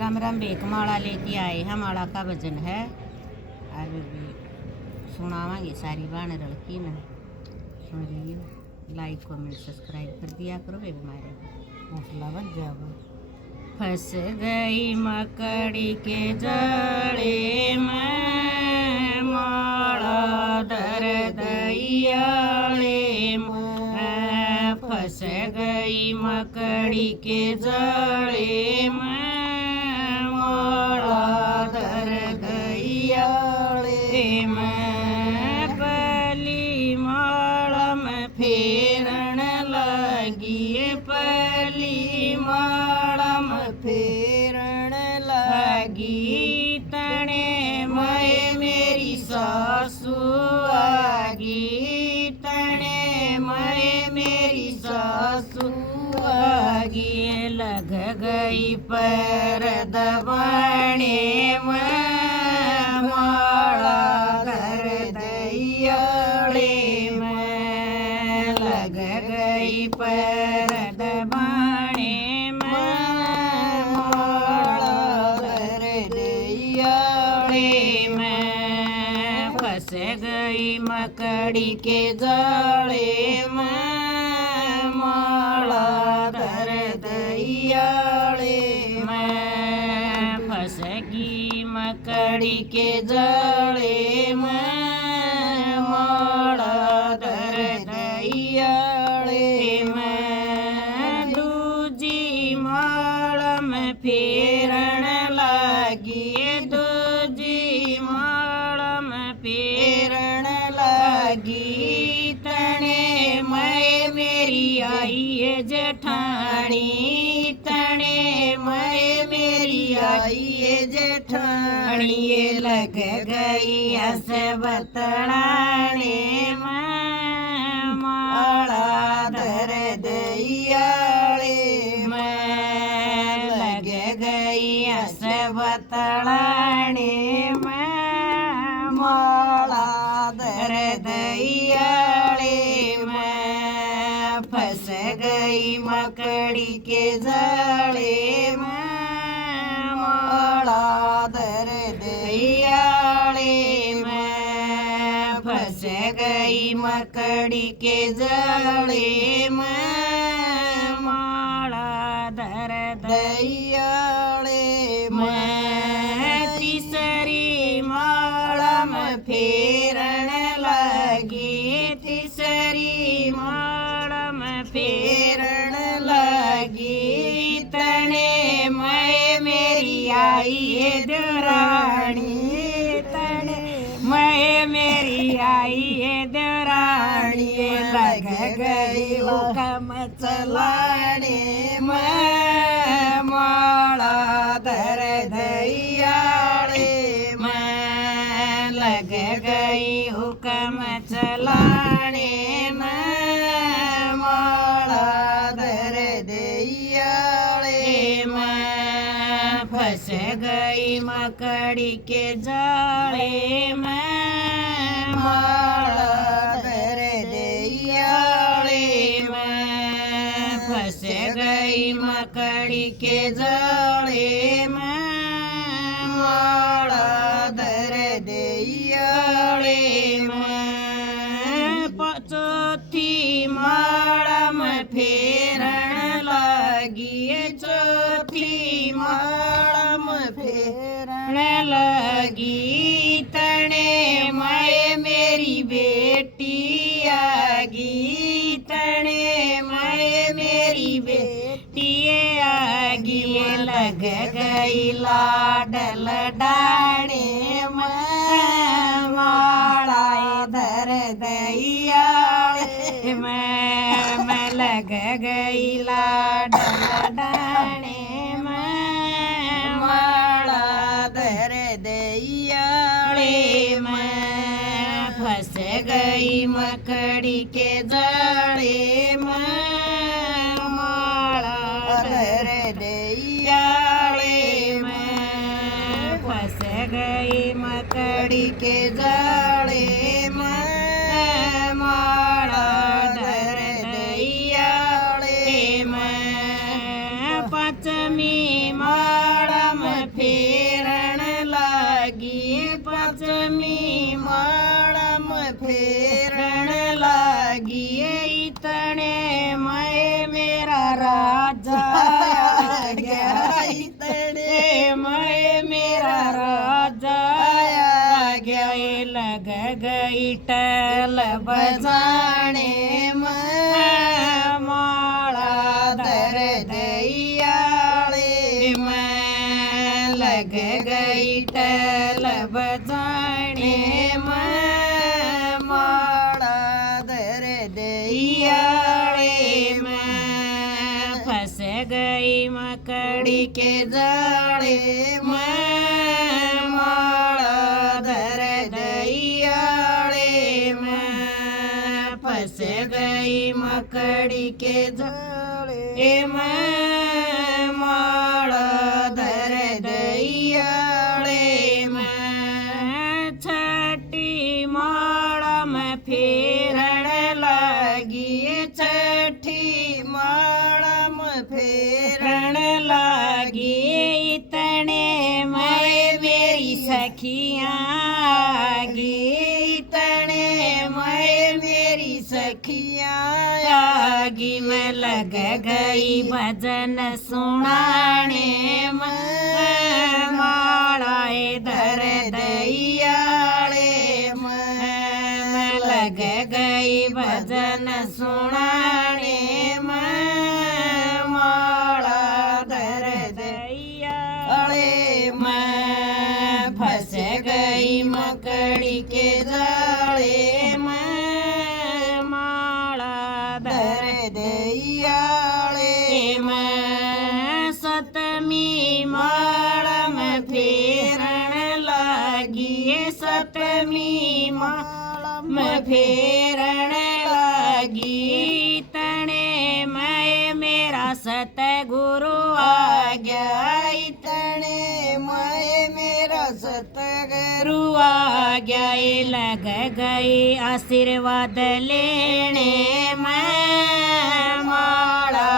राम राम एक माला लेके आए हैं। माला का वजन है और सुनावांगे सारी बाण रड़की ना सुन लियो। लाइक कमेंट सब्सक्राइब कर दिया करो वे हमारे हौसला बन जाओ। फंस गई मकड़ी के जड़े में माला धर दैयाले में। फंस गई मकड़ी के जड़े में माला धर दैयाले में। पली माला में फेरन लगी पली माला में फेरन लगी। तने मैं मेरी सासू आगी तने मैं मेरी सासू आगी। लग गई पर दबाने में माला धर दैयाले में। लग गई पर दबाने में माला धर दैयाले में। फंस गई मकड़ी के जाले में माला धर दैयाले में। फंस गई मकड़ी के जाले में माला धर दैयाले में। दूजी माला में फेरन लगी दूजी माला में फेरन लगी। तने मैं मेरी आई जेठानी तने मैं मेरी आई जेठानी। ये लग गई हस बतड़ाने में माला धर दैयाले में। लग गई हस बतड़ाने में माला धर दैयाले में। फंस गई मकड़ी के जाले में माला धर दैयाले में। फंस गई मकड़ी के जाले में माला धर दैयाले में। तीसरी माला में फेरन लगी तीसरी माला में फेरन लगी। तने मैं मेरी आई देवरानी तने मैं मेरी आई देवरानी। लग गई हुक्म चलाने में माला धर दैयाले में। लग गई हुक्म चलाने में माला धर दैयाले में। फंस गई मकड़ी के जाले में माला धर दैयाले में। फंस गई मकड़ी के जाले में माला धर दैयाले में। चौथी माला में फेरन लगी चौथी माला में फेरन लगी। तने मैं मेरी बेटी आगी तने मैं मेरी बेटी आगी। लग गई लाडल डाणे में माला धर दैयाले में। लग गई लाडल डाणे में माला धर दैयाले में। फंस गई मकड़ी के जाले में माला धर दैयाले में। फंस गई मकड़ी के जाले में माला धर दैयाले में। पांचवी माला में गई टल बजाने मैं माला धर दयाले मैं लग गई टल बजाने मैं माला धर दयाले मैं फंस गई मकड़ी के जाले मैं माला धर दयाले मैं फंस गई मकड़ी के जाले मैं माला धर दयाले मैं छठी माला में फेरन लगी छठी माला में फेरन लगी इतने मैं मेरी सखियाँ आगी इतने मैं मेरी सखियाँ आगी मैं लग गई भजन सुनाने मैं मालाए धर दयाले मैं लग गई भजन सुनाने मैं माला धर दयाले मैं फंस गई मकड़ी के जाले मैं माला धर दयाले मैं सतमी माला में फेरन लगी सतमी माला में फेरन लगी तने मैं मेरा सतगुरु आ गया इतने मैं मेरा सतगुरु आ गया ये लग गई आशीर्वाद लेने मैं माला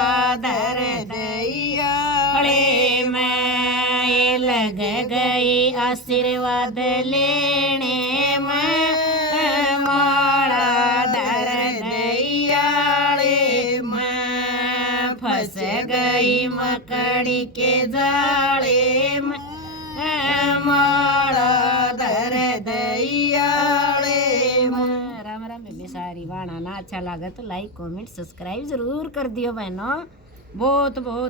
धर दयाले मैं ये लग गई आशीर्वाद लेने मैं माला धर दयाले मैं फंस गई मकड़ी के जाले मैं माला धर दयाले राम राम बेबी सारी वाणा ना अच्छा लगा तो लाइक कमेंट सब्सक्राइब जरूर कर दियो बहनों बहुत बहुत